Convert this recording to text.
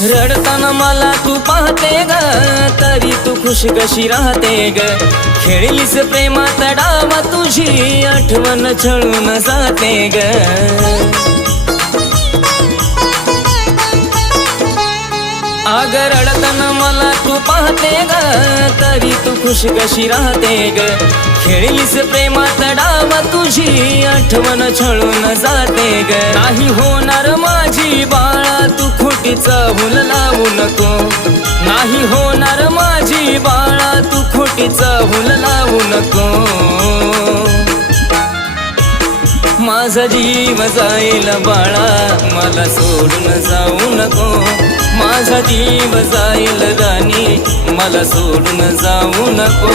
रडताना मला तू पाहते ग, तरी तू खुश कशी राहते ग। खेळलीस प्रेमात डावा, तुझी आठवण छळून जाते ग। अग रडताना मला तू पाहते ग, तरी तू खुश कशी राहते ग। खेळलीस प्रेमात डावा, तुझी आठवण छळून जाते ग। नाही होणार माझी बाळा, तू खोटीचा हुल लावू नको। नाही होणार माझी बाळा, तू खोटीचा हुल लावू नको। माझा जीव जाईल बाळा, मला सोडून जाऊ नको। माझा जीव जाईल राणी, मला सोडून जाऊ नको।